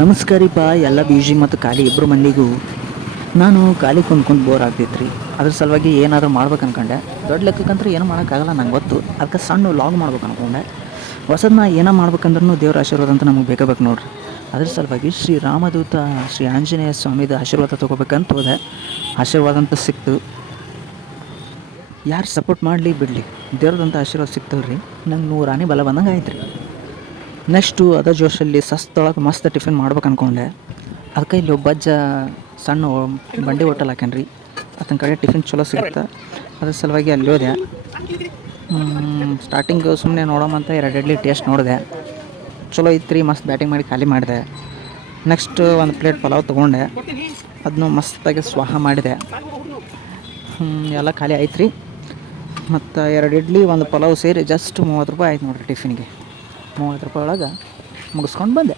ನಮಸ್ಕಾರಿಪ್ಪ ಎಲ್ಲ ಬೀಜಿ ಮತ್ತು ಖಾಲಿ ಇಬ್ಬರು ಮಂದಿಗೂ. ನಾನು ಖಾಲಿ ಕುಂದ್ಕೊಂಡು ಬೋರ್ ಆಗ್ತೈತ್ರಿ. ಅದ್ರ ಸಲುವಾಗಿ ಏನಾದರೂ ಮಾಡ್ಬೇಕು ಅನ್ಕೊಂಡೆ. ದೊಡ್ಡ ಲೆಕ್ಕಕ್ಕಂತೂ ಏನು ಮಾಡೋಕ್ಕಾಗಲ್ಲ ನಂಗೆ ಗೊತ್ತು. ಅದಕ್ಕೆ ಸಣ್ಣ ಲಾಗ್ ಮಾಡ್ಬೇಕು ಅನ್ಕೊಂಡೆ. ಹೊಸದನ್ನ ಏನೋ ಮಾಡ್ಬೇಕಂದ್ರೂ ದೇವ್ರ ಆಶೀರ್ವಾದ ಅಂತ ನಮಗೆ ಬೇಕಾಗಬೇಕು ಬೇಕು ನೋಡ್ರಿ. ಅದ್ರ ಸಲುವಾಗಿ ಶ್ರೀ ರಾಮದೂತ, ಶ್ರೀ ಆಂಜನೇಯ ಸ್ವಾಮಿದ ಆಶೀರ್ವಾದ ತೊಗೋಬೇಕಂತ ಹೋದೆ. ಆಶೀರ್ವಾದ ಅಂತ ಸಿಕ್ತು. ಯಾರು ಸಪೋರ್ಟ್ ಮಾಡಲಿ ಬಿಡಲಿ. ದೇವ್ರದಂಥ ಆಶೀರ್ವಾದ ಸಿಗ್ತವ್ರಿ ನಂಗೆ ನೂರು ಆನೆ ಬಲ ಬಂದಂಗೆ ಆಯ್ತು ರೀ ನೆಕ್ಸ್ಟು ಅದೇ ಜೋಶಲ್ಲಿ ಸಸ್ತೊಳಗೆ ಮಸ್ತ್ ಟಿಫಿನ್ ಮಾಡ್ಬೇಕು ಅನ್ಕೊಂಡೆ. ಅದಕ್ಕೆ ಇಲ್ಲಿ ಒಬ್ಬ ಅಜ್ಜ ಸಣ್ಣ ಬಂಡಿ ಹೋಟೆಲ್ ರೀ ಆತನ ಕಡೆ ಟಿಫಿನ್ ಚಲೋ ಸಿಗುತ್ತೆ. ಅದ್ರ ಸಲುವಾಗಿ ಅಲ್ಲಿ ಹೋದೆ. ಸ್ಟಾರ್ಟಿಂಗ್ ಸುಮ್ಮನೆ ನೋಡೋಮಂತ ಎರಡು ಇಡ್ಲಿ ಟೇಸ್ಟ್ ನೋಡಿದೆ. ಚಲೋ ಇತ್ತು ಮಸ್ತ್ ಬ್ಯಾಟಿಂಗ್ ಮಾಡಿ ಖಾಲಿ ಮಾಡಿದೆ. ನೆಕ್ಸ್ಟ್ ಒಂದು ಪ್ಲೇಟ್ ಪಲಾವ್ ತೊಗೊಂಡೆ. ಅದನ್ನು ಮಸ್ತಾಗಿ ಸ್ವಾಹ ಮಾಡಿದೆ. ಎಲ್ಲ ಖಾಲಿ ಆಯ್ತು ರೀ ಮತ್ತು ಎರಡು ಇಡ್ಲಿ, ಒಂದು ಪಲಾವ್ ಸೇರಿ ಜಸ್ಟ್ ಮೂವತ್ತು ರೂಪಾಯಿ ಆಯ್ತು ನೋಡಿರಿ ಟಿಫಿನ್ಗೆ. ಮೂವತ್ತು ರೂಪಾಯಿ ಒಳಗೆ ಮುಗಿಸ್ಕೊಂಡು ಬಂದೆ.